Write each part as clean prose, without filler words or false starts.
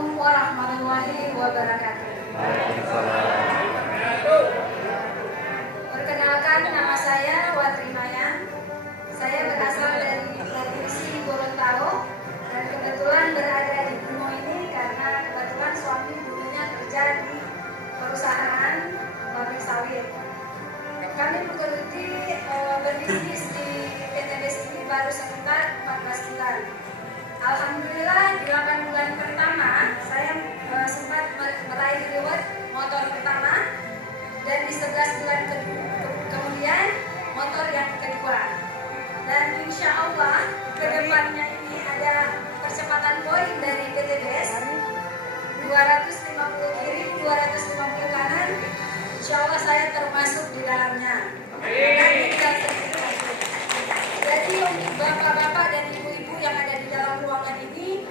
Assalamualaikum warahmatullahi wabarakatuh. Perkenalkan, nama saya Watri Maya. Saya berasal dari Provinsi Gorontalo dan kebetulan berada di Brimo ini karena kebetulan suami dulunya kerja di perusahaan pabrik sawit. Kami berbisnis di PTBS ini baru sekitar 14 bulan. Alhamdulillah di 8 bulan pertama saya sempat meraih reward motor pertama, dan di 11 bulan kemudian motor yang kedua. Dan insya Allah kedepannya ini ada percepatan poin dari PTBS 250 kiri 250 kanan. Insya Allah saya termasuk di dalamnya. Jadi untuk bapak-bapak dan ibu-ibu yang ada di dalam ruangan ini,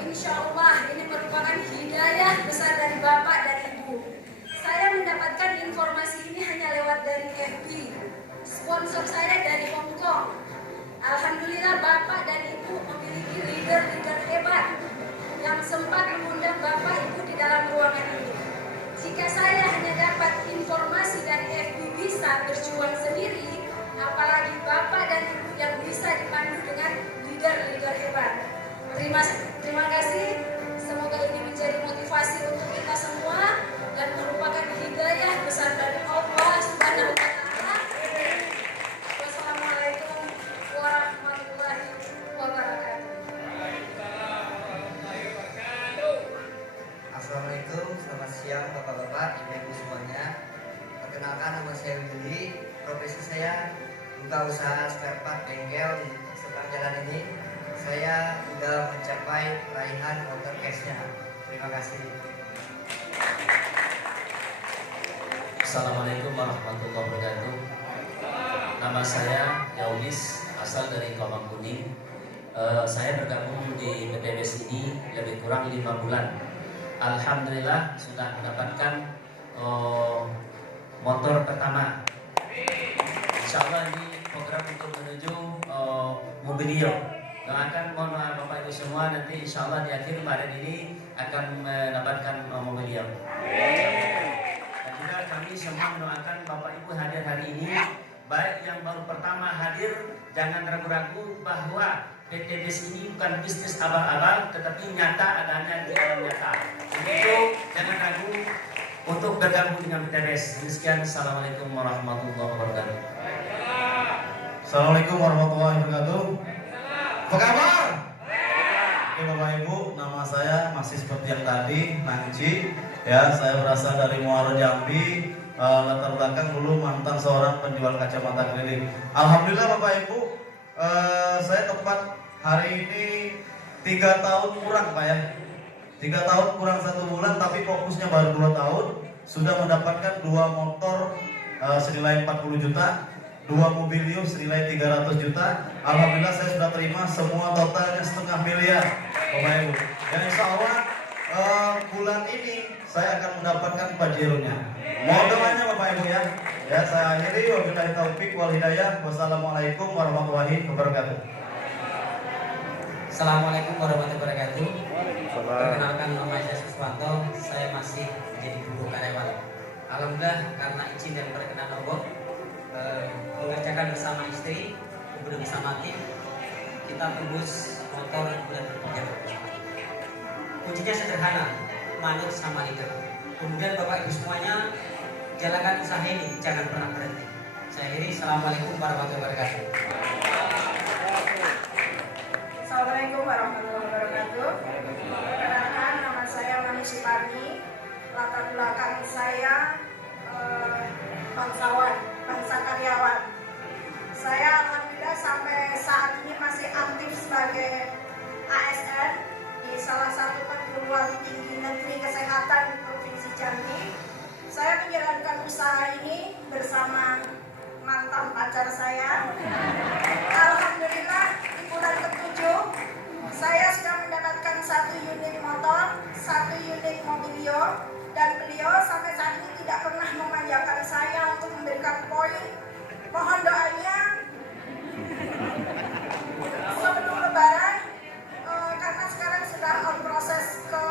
insya Allah ini merupakan hidayah besar dari bapak dan ibu. Saya mendapatkan informasi ini hanya lewat dari FB. Sponsor saya dari Hong Kong. Alhamdulillah bapak dan ibu memiliki leader-leader hebat yang sempat mengundang bapak ibu di dalam ruangan ini. Jika saya hanya dapat informasi dari FB bisa berjuang sendiri, apalagi bapak dan ibu yang bisa dipandu dengan leader-leader hebat. Terima kasih. Semoga ini menjadi motivasi untuk kita semua dan merupakan hidayah besar dari Allah Subhanahu wa Ta'ala. Wassalamualaikum warahmatullahi wabarakatuh. Assalamualaikum, selamat siang bapak-bapak, ibu-ibu semuanya. Perkenalkan, nama saya Willy. Profesi saya buka usaha spare part bengkel. Setelah jalan ini saya sudah mencapai raihan motor cashnya. Terima kasih. Assalamualaikum warahmatullahi wabarakatuh. Nama saya Yaulis, asal dari Kelabang Kuning. Saya bergabung di PTBS ini lebih kurang 5 bulan. Alhamdulillah sudah mendapatkan motor pertama. Insya Allah ini program untuk menuju Mobilio. Doakan mohon maaf Bapak Ibu semua, nanti insya Allah di akhir Maret ini akan mendapatkan Mobilio. Dan juga kami semua mendoakan Bapak Ibu hadir hari ini, baik yang baru pertama hadir, jangan ragu-ragu bahwa PTBS ini bukan bisnis abal-abal, tetapi nyata adanya di dalam nyata. Itu jangan ragu untuk bergabung dengan PTBS. Sekian, assalamualaikum warahmatullahi wabarakatuh. Assalamualaikum warahmatullahi wabarakatuh. Apa kabar? Oke Bapak Ibu, nama saya masih seperti yang tadi, Nanci. Ya, saya berasal dari Muaro Jambi. Latar belakang dulu mantan seorang penjual kacamata keliling. Alhamdulillah Bapak Ibu, saya tepat hari ini 3 tahun kurang Pak ya. 3 tahun kurang 1 bulan, tapi fokusnya baru 2 tahun. Sudah mendapatkan 2 motor senilai 40 juta, 2 Mobilio senilai 300 juta. Alhamdulillah saya sudah terima semua totalnya 500 miliar Bapak Ibu. Dan insya Allah bulan ini saya akan mendapatkan pajeronya. Mohon doanya Bapak Ibu ya. Ya, saya akhiri, wabillahi taufik wal hidayah. Wassalamualaikum warahmatullahi wabarakatuh. Assalamualaikum warahmatullahi wabarakatuh. Perkenalkan, nama saya Suswanto. Saya masih menjadi buruh karyawan. Alhamdulillah karena izin dan berkenan Allah, mengerjakan bersama istri, bersama tim, kita tembus motor bulan berpikir. Kuncinya sederhana, manut sama leader. Kemudian Bapak Ibu semuanya, jalankan usaha ini, jangan pernah berhenti. Saya akhiri, assalamualaikum warahmatullahi wabarakatuh. Assalamualaikum warahmatullahi wabarakatuh. Perkenalkan, nama saya Mani Suparni. Latar belakang saya bangsawan, bangsa karyawan. Saya alhamdulillah sampai saat ini masih aktif sebagai ASN di salah satu perguruan tinggi negeri kesehatan di Provinsi Jambi. Saya menjalankan usaha ini bersama mantan pacar saya. Alhamdulillah di bulan ke-7 saya sudah mendapatkan 1 unit motor, 1 unit Mobilio, dan beliau sampai saat ini tidak pernah memanjakan saya untuk memberikan poin. Mohon doanya sebelum Lebaran, karena sekarang sudah on proses ke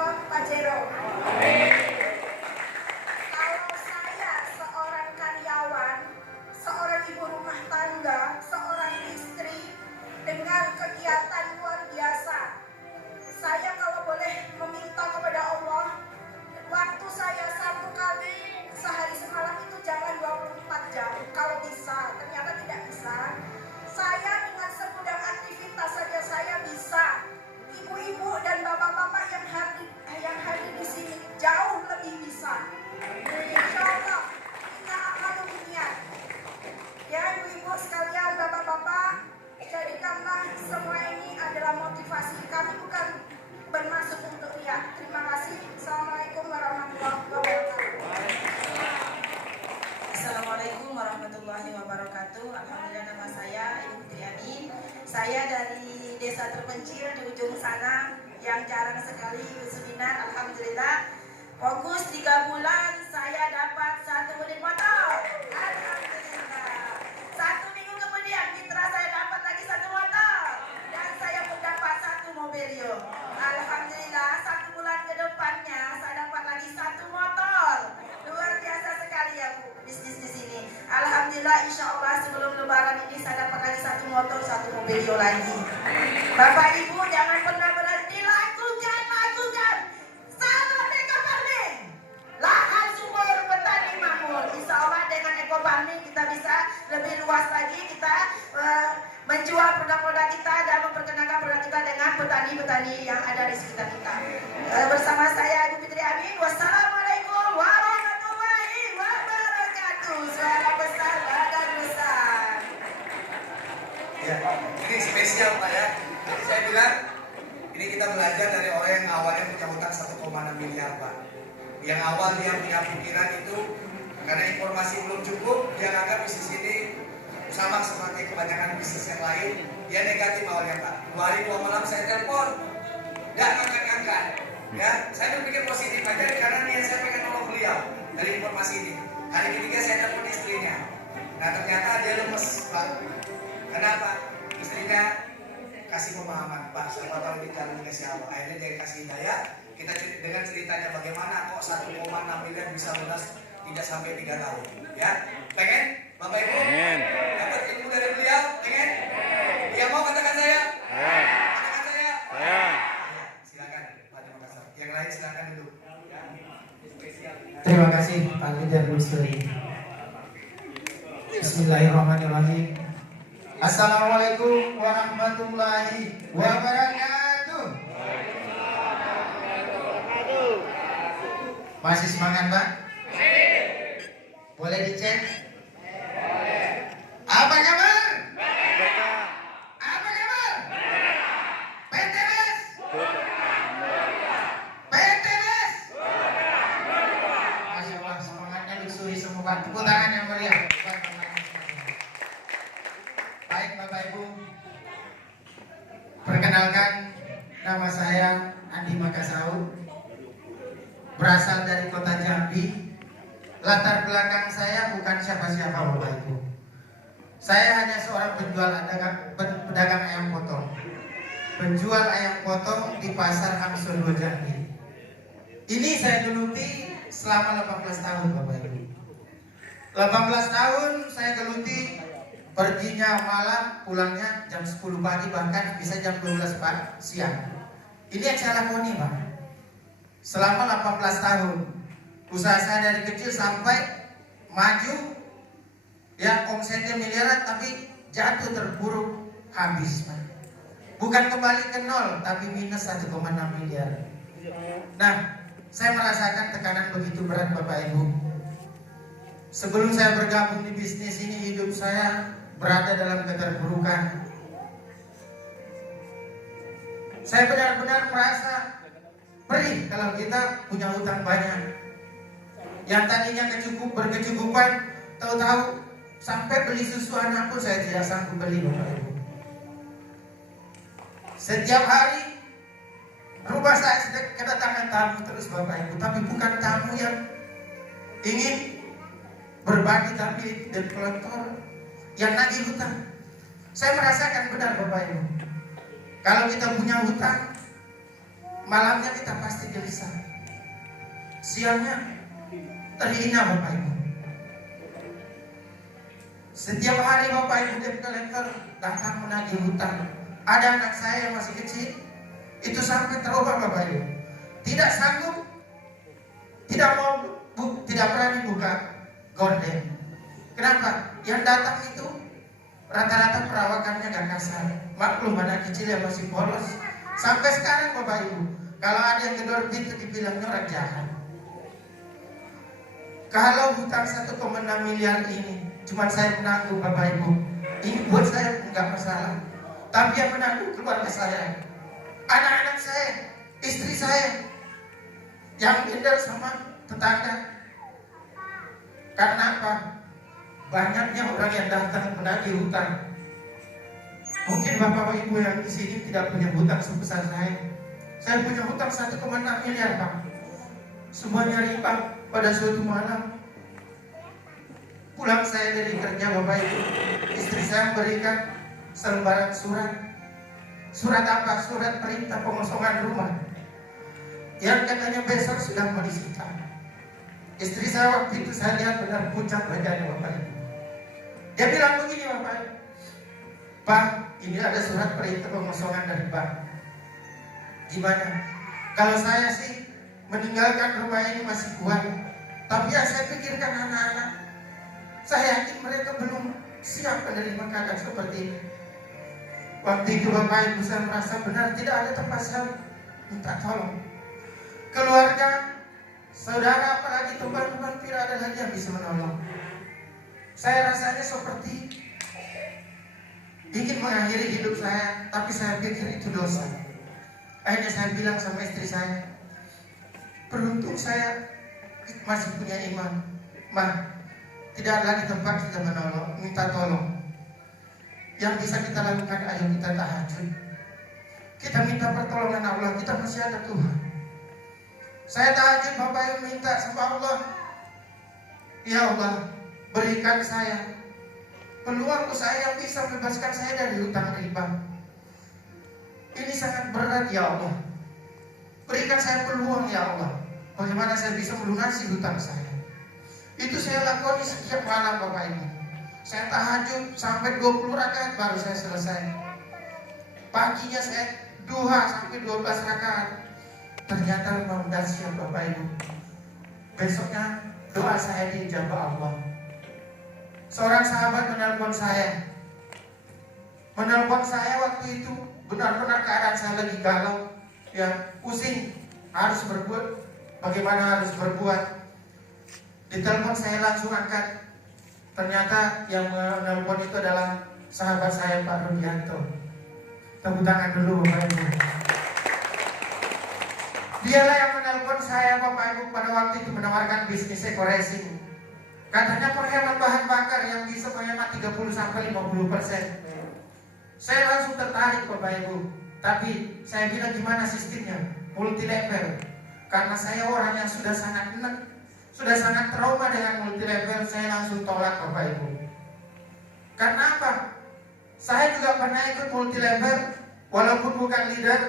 Saya dari desa terpencil di ujung sana yang jarang sekali ikut seminar. Alhamdulillah, fokus 3 bulan saya dapat 1 unit motor. Alhamdulillah. 1 minggu kemudian mitra saya dapat lagi 1 motor dan saya pun dapat 1 mobilio. Alhamdulillah, 1 bulan ke depannya saya dapat lagi 1 motor. Luar biasa sekali ya Bu, bisnis di sini. Alhamdulillah, insya Allah sebelum lebaran ini saya dapat lagi 1 motor, 1 mobilio lagi. Bapak Ibu jangan pernah berhenti, lakukan. Salam Eko Farming. Lahan subur, petani makmur. Insya Allah dengan Eko Farming kita bisa lebih luas lagi, kita menjual produk-produk kita dan memperkenalkan produk kita dengan petani-petani yang ada di sekitar kita. Bersama saya Ibu Fitri Amin. Wassalamualaikum warahmatullahi wabarakatuh. Suara besar, badan besar. Ya, ini spesial Pak ya. Jadi saya bilang, ini kita belajar dari orang yang awalnya punya utang 1,6 miliar Pak. Yang awal dia punya pikiran itu, karena informasi belum cukup, dia anggap bisnis ini sama seperti kebanyakan bisnis yang lain. Dia negatif awalnya Pak. 2 hari 2 malam saya telepon, nggak ngangkat-ngangkat. Ya, saya berpikir positif aja karena niat saya pengen nolong beliau dari informasi ini. Hari ketiga saya telepon istrinya. Nah ternyata dia lemes Pak. Kenapa? Istrinya kasih pemahaman, Pak, siapa tahu ini jalan dikasih Allah. Akhirnya dia kasih hidayah. Kita dengan ceritanya bagaimana kok 1,6 miliar bisa lunas tidak sampai 3 tahun. Ya, pengen Bapak Ibu dapat ilmu dari beliau? Pengen? Dia mau katakan saya? Katakan saya? Ya, silakan Pak, terima kasih. Yang lain silakan dulu. Terima kasih Pak Leader Lustri. Bismillahirrahmanirrahim. Assalamualaikum warahmatullahi wabarakatuh. Masih semangat Pak? Boleh dicek? Apa kabar? Apa kabar? PTBS? PTBS? Masya Allah, semangatnya Lustri semua Pak. Tepuk tangan yang meriah. Baik Bapak Ibu, perkenalkan nama saya Andi Makasau, berasal dari kota Jambi. Latar belakang saya bukan siapa-siapa Bapak Ibu. Saya hanya seorang pedagang ayam potong. Penjual ayam potong di pasar Hamsur Jambi. Ini saya geluti selama 18 tahun Bapak Ibu. 18 tahun saya geluti. Perginya malam, pulangnya jam 10 pagi, bahkan bisa jam 12 siang. Ini yang saya lakoni Pak. Selama 18 tahun. Usaha saya dari kecil sampai maju. Ya omsetnya miliaran tapi jatuh terpuruk habis Pak. Bukan kembali ke nol tapi minus 1,6 miliar. Nah, saya merasakan tekanan begitu berat Bapak Ibu. Sebelum saya bergabung di bisnis ini, hidup saya berada dalam keterpurukan. Saya benar-benar merasa perih kalau kita punya hutang banyak. Yang tadinya berkecukupan, tahu-tahu sampai beli susu anak pun saya tidak sanggup beli Bapak Ibu. Setiap hari rumah saya sedang kedatangan tamu terus Bapak Ibu, tapi bukan tamu yang ingin berbagi tapi kolektor yang nagih hutang. Saya merasakan benar Bapak Ibu. Kalau kita punya hutang, malamnya kita pasti gelisah, siangnya terhina Bapak Ibu. Setiap hari Bapak Ibu debt collector datang menagih hutang. Ada anak saya yang masih kecil, itu sampai trauma Bapak Ibu. Tidak sanggup, tidak berani buka gorden. Kenapa? Yang datang itu rata-rata perawakannya gak kasar. Maklum anak kecil yang masih polos. Sampai sekarang Bapak Ibu, kalau ada yang gedor pintu dibilangnya orang jahat. Kalau hutang 1,6 miliar ini cuma saya menanggung Bapak Ibu, ini buat saya enggak masalah. Tapi yang menanggung keluarga saya, anak-anak saya, istri saya, yang minder sama tetangga. Karena apa? Banyaknya orang yang datang menagih hutang. Mungkin bapak ibu yang di sini tidak punya hutang sebesar saya. Saya punya hutang 1,6 miliar Pak. Semuanya riba pada suatu malam. Pulang saya dari kerja bapak ibu, istri saya berikan selembaran surat. Surat apa? Surat perintah pengosongan rumah yang katanya besok sudah mau disita. Istri saya waktu itu saya lihat benar pucat wajahnya bapak ibu. Dia bilang begini bapak ibu, Pak, ini ada surat perintah pengosongan dari bank. Gimana? Kalau saya sih meninggalkan rumah ini masih kuat, tapi ya saya pikirkan anak-anak. Saya yakin mereka belum siap menerima keadaan seperti ini. Waktu itu bapak ibu saya merasa benar tidak ada tempat saya minta tolong. Keluarga, saudara, apalagi teman-teman tidak ada lagi yang bisa menolong. Saya rasanya seperti ingin mengakhiri hidup saya, tapi saya pikir itu dosa. Akhirnya saya bilang sama istri saya, beruntung saya masih punya iman. Ma, tidak lagi tempat kita menolong, minta tolong. Yang bisa kita lakukan, ayo kita tahajud. Kita minta pertolongan Allah, kita masih ada Tuhan. Saya tahajud bapak ibu minta sama Allah, ya Allah, berikan saya peluang saya yang bisa membebaskan saya dari hutang riba. Ini sangat berat ya Allah. Berikan saya peluang ya Allah. Bagaimana saya bisa melunasi hutang saya? Itu saya lakukan setiap malam bapak ibu. Saya tahajud sampai 20 rakaat baru saya selesai. Paginya saya duha sampai 12 rakaat. Ternyata memang dahsyat bapak ibu. Besoknya doa saya dijabah Allah. Seorang sahabat menelpon saya. Menelpon saya waktu itu benar-benar keadaan saya lagi galau, ya pusing, harus berbuat, bagaimana harus berbuat. Ditelepon saya langsung angkat. Ternyata yang menelpon itu adalah sahabat saya Pak Rudianto. Tepuk tangan dulu Bapak Ibu. Dialah yang menelpon saya Bapak Ibu pada waktu itu menawarkan bisnis ekoresin. Katanya penghemat bahan bakar yang bisa menghemat 30-50%. Saya langsung tertarik Bapak Ibu. Tapi saya bilang gimana sistemnya? Multi level. Karena saya orang yang sudah sangat trauma dengan multi level, saya langsung tolak Bapak Ibu. Karena apa? Saya juga pernah ikut multi level, walaupun bukan leader.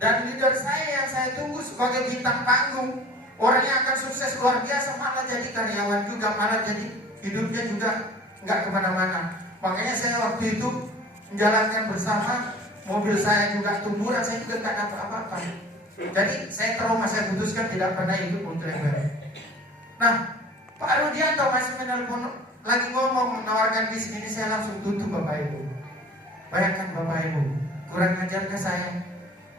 Dan leader saya yang saya tunggu sebagai bintang panggung, orang yang akan sukses luar biasa, malah jadi karyawan juga, malah jadi hidupnya juga nggak kemana-mana. Makanya saya waktu itu menjalankan bersama, mobil saya juga tumbuh dan saya juga nggak dapat apa-apa. Jadi saya trauma, saya putuskan tidak pernah ikut multi level. Nah, Pak Rudianto masih menelpon, lagi ngomong menawarkan bisnis ini, saya langsung tutup Bapak Ibu. Bayangkan Bapak Ibu, kurang ajar ke saya.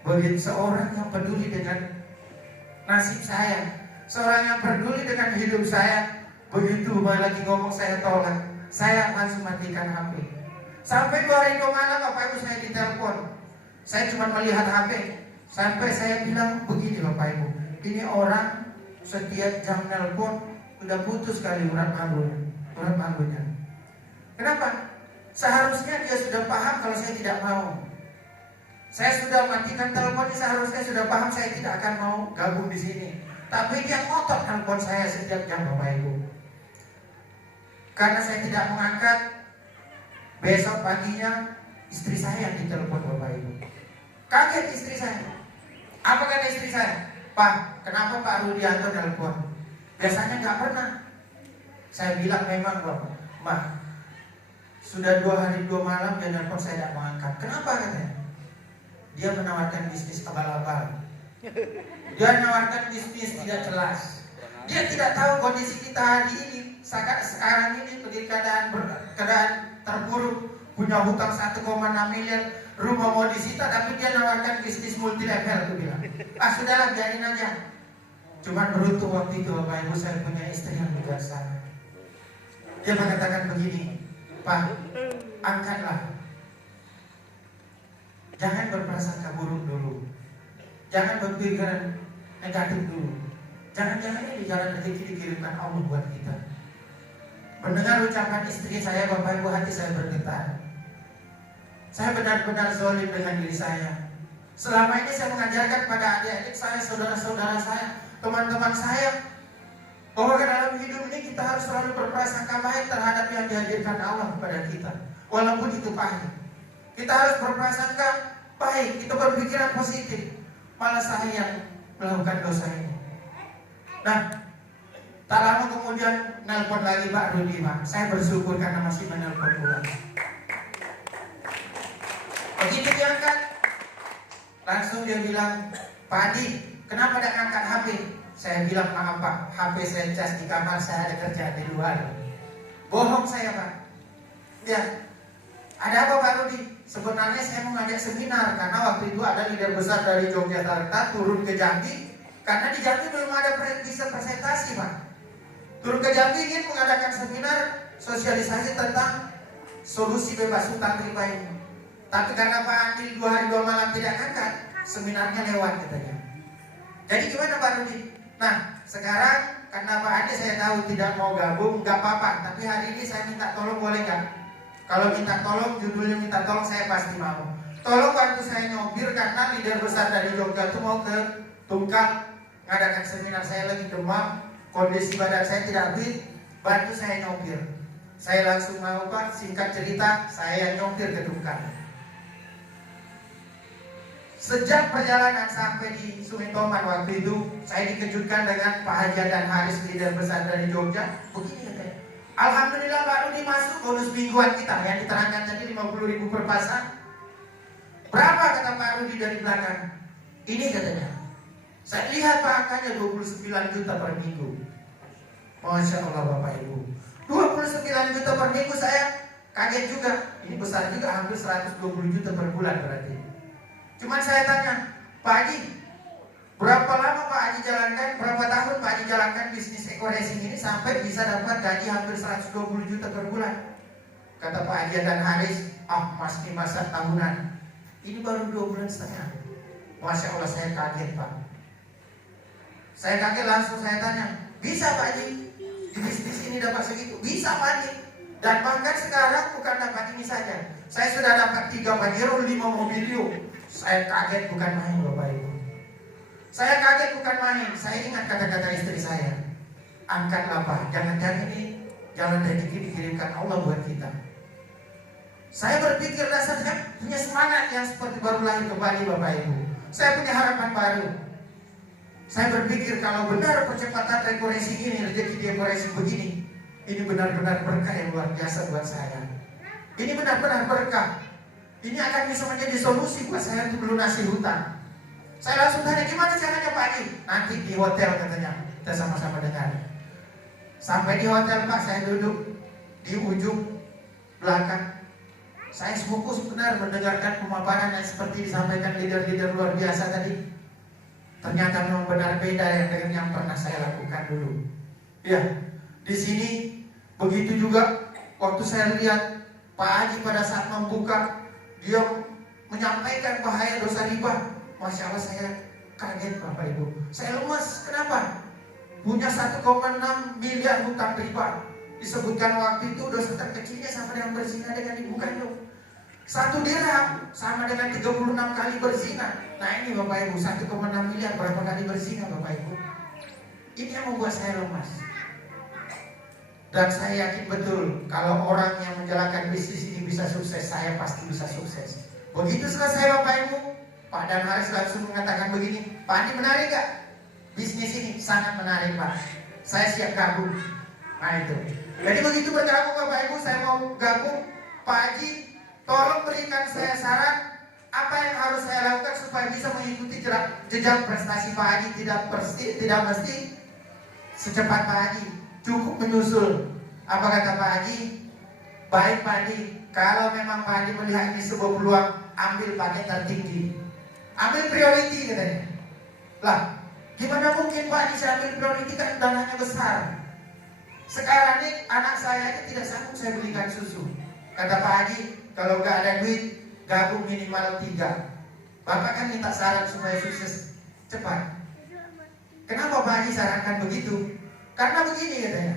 Begitu seorang yang peduli dengan nasib saya, seorang yang peduli dengan hidup saya, begitu lagi ngomong saya tolak, saya langsung matikan HP. Sampai 2 hari 2 malam Bapak Ibu saya ditelepon. Saya cuma melihat HP. Sampai saya bilang begini Bapak Ibu, ini orang setiap jam nelpon udah putus kali urat malunya. Kenapa? Seharusnya dia sudah paham kalau saya tidak mau. Saya sudah matikan teleponnya, seharusnya sudah paham saya tidak akan mau gabung di sini. Tapi dia ngotot telepon saya setiap jam Bapak Ibu. Karena saya tidak mengangkat, besok paginya istri saya yang ditelepon Bapak Ibu. Kaget istri saya. Apa kata istri saya? Pak, kenapa Pak Rudianto telepon? Biasanya nggak pernah. Saya bilang memang Bapak, Ma, sudah 2 hari 2 malam dia telepon saya tidak mengangkat. Kenapa katanya? Dia menawarkan bisnis abal-abal. Dia menawarkan bisnis tidak jelas. Dia tidak tahu kondisi kita hari ini. Sekarang ini keadaan terburuk, punya hutang 1,6 miliar, rumah mau disita, tapi dia nawarkan bisnis multi level. Aku bilang, sudahlah biarin aja. Cuman beruntung waktu itu Bapak Ibu saya punya istri yang bijaksana. Dia mengatakan begini, Pak, angkatlah. Jangan berprasangka buruk dulu. Jangan berpikiran negatif dulu. Jangan-jangan ini jalan rezeki dikirimkan Allah buat kita. Mendengar ucapan istri saya Bapak Ibu, hati saya bergetar. Saya benar-benar zalim dengan diri saya. Selama ini saya mengajarkan pada adik-adik saya, saudara-saudara saya, teman-teman saya, bahwa dalam hidup ini kita harus selalu berprasangka baik terhadap yang dihadirkan Allah kepada kita, walaupun itu pahit. Kita harus berprasangka baik, kita berpikiran positif. Malah saya yang melakukan dosa ini. Nah, tak lama kemudian nelpon lagi Pak Rudi, Pak. Saya bersyukur karena masih menelpon ulang. Begitu diangkat, langsung dia bilang, Pak Adi, kenapa tidak angkat HP? Saya bilang, maaf Pak, HP saya cas di kamar, saya ada kerjaan di luar. Bohong saya Pak. Ya, ada apa Pak Rudi? Sebenarnya saya mau ngajak seminar, karena waktu itu ada leader besar dari Yogyakarta turun ke Jambi, karena di Jambi belum ada bisa presentasi Pak. Turun ke Jambi ingin mengadakan seminar sosialisasi tentang solusi bebas hutang riba ini. Tapi karena Pak Andi 2 hari 2 malam tidak angkat, seminarnya lewat katanya. Jadi gimana Pak Rudi? Nah, sekarang karena Pak Andi saya tahu tidak mau gabung, gak apa-apa. Tapi hari ini saya minta tolong, boleh gak? Kalau minta tolong, judulnya minta tolong, saya pasti mau. Tolong bantu saya nyopir karena leader besar dari Jogja itu mau ke Tungkal ngadakan seminar. Saya lagi demam, kondisi badan saya tidak fit, bantu saya nyopir. Saya langsung mau Pak, singkat cerita, saya nyopir ke Tungkal. Sejak perjalanan sampai di Sungai Toman waktu itu, saya dikejutkan dengan Pak Haji dan Haris, leader besar dari Jogja. Begini katanya, alhamdulillah Pak Rudi masuk bonus mingguan kita yang diterangkan tadi 50.000 per pasang. Berapa kata Pak Rudi dari belakang? Ini katanya. Saya lihat Pak angkanya 29 juta per minggu. Masya Allah Bapak Ibu, 29 juta per minggu, saya kaget juga. Ini besar juga, hampir 120 juta per bulan berarti. Cuman saya tanya, Pak Haji, berapa lama Pak Haji jalankan, berapa tahun Pak Haji jalankan bisnis eco racing ini sampai bisa dapat gaji hampir 120 juta per bulan? Kata Pak Haji dan Haris, pasti masa tahunan. Ini baru 2 bulan setengah. Masya Allah, saya kaget Pak. Saya kaget, langsung saya tanya, bisa Pak Haji di bisnis ini dapat segitu? Bisa Pak Haji. Dan bahkan sekarang bukan dapat ini saja, saya sudah dapat 3 Pajero, 5 Mobilio. Saya kaget bukan main Bapak Ibu. Saya kaget bukan main. Saya ingat kata-kata istri saya, angkatlah Pak, jangan-jangan ini jalan rezeki dikirimkan Allah buat kita. Saya berpikir rasanya punya semangat yang seperti baru lahir kembali Bapak Ibu. Saya punya harapan baru. Saya berpikir kalau benar percepatan eco racing ini, rezeki di eco racing begini, ini benar-benar berkah yang luar biasa buat saya. Ini benar-benar berkah. Ini akan bisa menjadi solusi buat saya untuk melunasi hutang. Saya langsung tanya, gimana caranya Pak Haji? Nanti di hotel katanya, kita sama-sama dengar. Sampai di hotel Pak, saya duduk di ujung belakang. Saya fokus benar mendengarkan pemaparan yang seperti disampaikan leader-leader luar biasa tadi. Ternyata memang benar beda dengan yang pernah saya lakukan dulu. Ya, di sini begitu juga waktu saya lihat Pak Haji pada saat membuka, dia menyampaikan bahaya dosa riba. Masya Allah, saya kaget Bapak Ibu. Saya lemas, kenapa? Punya 1,6 miliar hutang riba. Disebutkan waktu itu dosa terkecilnya sama dengan berzina dengan ibu kandung. 1 dirham sama dengan 36 kali berzina. Nah ini Bapak Ibu, 1,6 miliar berapa kali berzina Bapak Ibu? Ini yang membuat saya lemas. Dan saya yakin betul kalau orang yang menjalankan bisnis ini bisa sukses, saya pasti bisa sukses. Begitu selesai Bapak Ibu, Pak Dan Haris langsung mengatakan begini, Pak Andi menarik gak? Bisnis ini sangat menarik Pak, saya siap gabung. Nah itu. Jadi begitu bergabung Bapak Ibu, saya mau gabung. Pak Haji, tolong berikan saya saran apa yang harus saya lakukan supaya bisa mengikuti jejak prestasi Pak Haji. Tidak mesti secepat Pak Haji, cukup menyusul. Apa kata Pak Haji? Baik Pak Haji, kalau memang Pak Haji melihat ini sebuah peluang, ambil paket tertinggi, ambil priority katanya. Lah, gimana mungkin Pak Haji saya ambil priority, kan dananya besar. Sekarang ini anak saya ini tidak sanggup saya belikan susu. Kata Pak Haji, kalau gak ada duit, gabung minimal 3. Bapak kan minta saran supaya sukses cepat. Kenapa Pak Haji sarankan begitu? Karena begini katanya,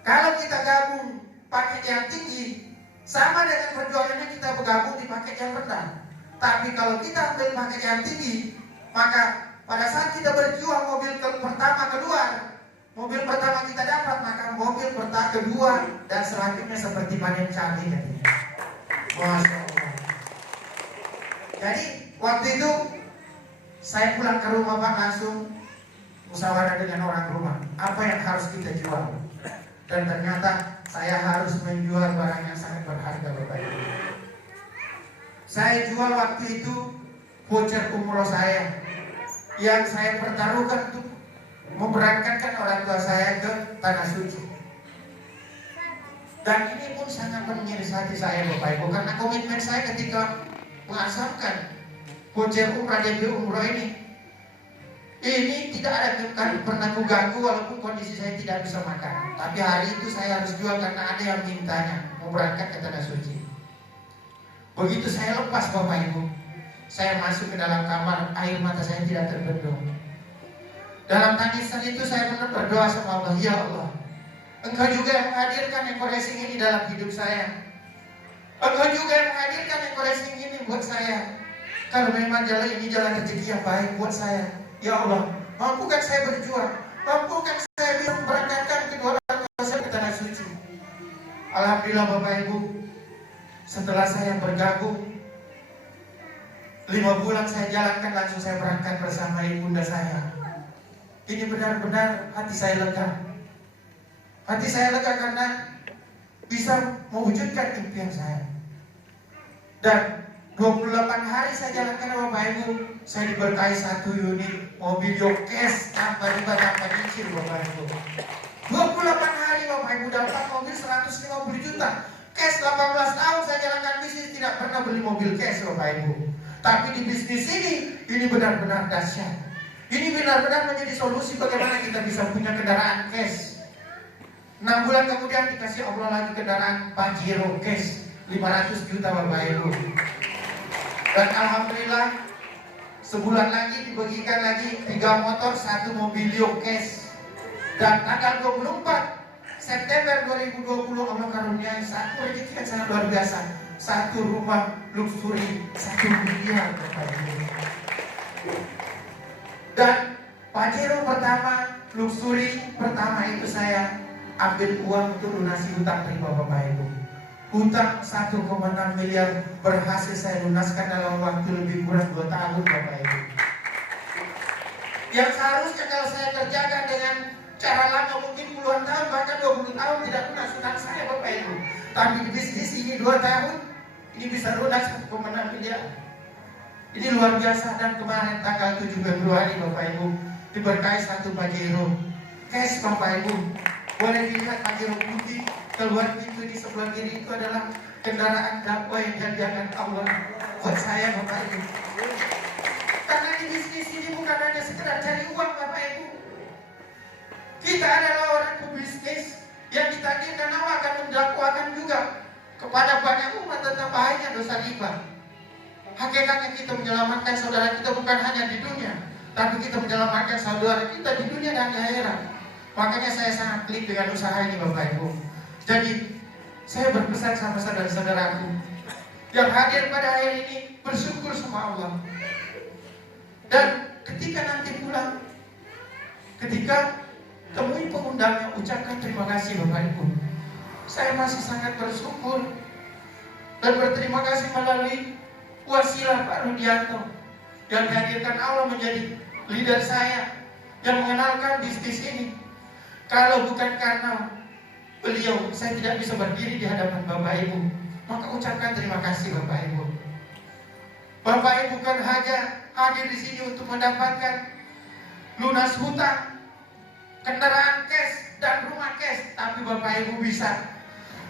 kalau kita gabung paket yang tinggi, Sama dengan perjuangannya kita bergabung di paket yang rendah. Tapi kalau kita ambil paket yang tinggi, maka pada saat kita berjuang mobil pertama keluar, mobil pertama kita dapat, maka mobil pertama kedua dan selanjutnya seperti panen cabai katanya. Masya Allah. Jadi waktu itu saya pulang ke rumah Pak, langsung musyawarah dengan orang rumah, apa yang harus kita jual. Dan ternyata saya harus menjual barang yang sangat berharga Bapak Ibu. Saya jual waktu itu voucher umroh saya yang saya pertaruhkan untuk memberangkatkan orang tua saya ke Tanah Suci. Dan ini pun sangat mengiris hati saya Bapak Ibu, karena komitmen saya ketika mengasamkan voucher umrah DP umroh ini tidak ada kan pernah kuganggu walaupun kondisi saya tidak bisa makan. Tapi hari itu saya harus jual karena ada yang mintanya mau berangkat ke Tanah Suci. Begitu saya lepas Bapak Ibu, saya masuk ke dalam kamar, air mata saya tidak terbendung. Dalam tangisan itu saya berdoa sama Allah, ya Allah, Engkau juga yang menghadirkan ekor racing ini dalam hidup saya. Engkau juga yang menghadirkan ekor racing ini buat saya. Kalau memang jalan ini jalan rezeki yang baik buat saya, ya Allah, mampukan saya berjuang, mampukan saya bisa memberangkatkan kedua orang tua saya ke Tanah Suci. Alhamdulillah Bapak Ibu, setelah saya bergabung 5 bulan saya jalankan, langsung saya berangkat bersama ibunda saya. Ini benar-benar hati saya lega. Hati saya lega karena bisa mewujudkan impian saya. Dan 28 hari saya jalankan Bapak Ibu, saya diberkahi 1 unit mobil Yokes tanpa riba tanpa cicil Bapak Ibu. 28 hari Bapak Ibu dapat mobil 150 juta. Cash 18 tahun saya jalankan bisnis, tidak pernah beli mobil cash Bapak Ibu. Tapi di bisnis ini benar-benar dahsyat. Ini benar-benar menjadi solusi bagaimana kita bisa punya kendaraan cash. 6 bulan kemudian dikasih Allah lagi kendaraan Pajero cash 500 juta Bapak Ibu. Dan Alhamdulillah sebulan lagi dibagikan lagi 3 motor 1 mobilio cash. Dan tanggal 24 September 2020 Allah karuniai satu rezeki yang sangat luar biasa, 1 rumah luxury 1 miliar Bapak Ibu. Dan Pajero pertama, luxury pertama itu saya ambil uang untuk lunasi hutang riba Bapak Ibu. Hutang 1,6 miliar berhasil saya lunaskan dalam waktu lebih kurang 2 tahun Bapak Ibu. Yang seharusnya kalau saya kerjakan dengan cara lama mungkin puluhan tahun bahkan 20 tahun tidak lunas hutang saya Bapak Ibu. Tapi di bisnis ini 2 tahun ini bisa lunas 1,6 miliar. Ini luar biasa. Dan kemarin tanggal 7 Februari Bapak Ibu diberkahi 1 Pajero cash Bapak Ibu. Boleh dilihat Pajero putih, keluar pintu di sebelah kiri itu adalah kendaraan dakwah yang dihadiahkan Allah buat saya Bapak Ibu. Karena di bisnis ini bukan hanya sekedar cari uang Bapak Ibu. Kita adalah orang pebisnis yang ditakdirkan Allah akan mendakwakan juga kepada banyak umat tentang bahayanya dosa riba. Hakikatnya kita menyelamatkan saudara kita bukan hanya di dunia, tapi kita menyelamatkan saudara kita di dunia dan di akhirat. Makanya saya sangat klik dengan usaha ini Bapak Ibu. Jadi saya berpesan sama saudara-saudaraku yang hadir pada hari ini, bersyukur sama Allah. Dan ketika nanti pulang, ketika temui pengundangnya, ucapkan terima kasih Bapak Ibu. Saya masih sangat bersyukur dan berterima kasih melalui wasilah Pak Rudianto yang dihadirkan Allah menjadi leader saya yang mengenalkan bisnis ini. Kalau bukan karena beliau, saya tidak bisa berdiri di hadapan Bapak Ibu. Maka ucapkan terima kasih Bapak Ibu. Bapak Ibu bukan hanya hadir di sini untuk mendapatkan lunas hutang, kendaraan cash dan rumah cash, tapi Bapak Ibu bisa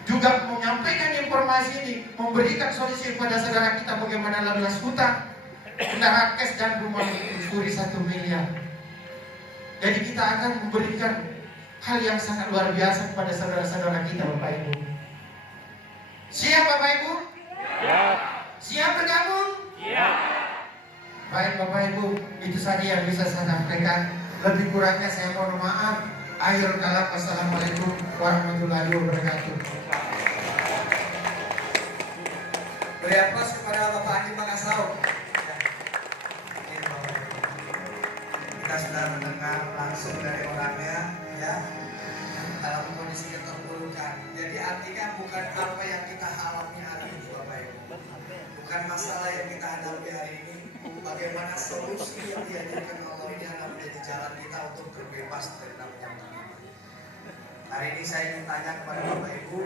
juga menyampaikan informasi ini, memberikan solusi kepada saudara kita bagaimana lunas hutang, kendaraan cash dan rumah luxury 1 miliar. Jadi kita akan memberikan hal yang sangat luar biasa kepada saudara-saudara kita Bapak Ibu. Siap Bapak Ibu? Ya. Siap bergabung? Ya. Baik Bapak Ibu, itu saja yang bisa saya sampaikan. Lebih kurangnya saya mohon maaf. Akhirul kalam, wassalamualaikum warahmatullahi wabarakatuh. Beri aplaus kepada Bapak Andi Makassau. Ya. Ini Bapak. Kita sudah mendengar langsung dari orangnya, ya, dalam kondisi keterpurukan. Jadi artinya bukan apa yang kita alami hari ini, Bapak Ibu, bukan masalah yang kita hadapi hari ini, bagaimana solusi yang dihadirkan Allah ini adalah menjadi jalan kita untuk terbebas dari namanya. Hari ini saya ingin tanya kepada Bapak Ibu,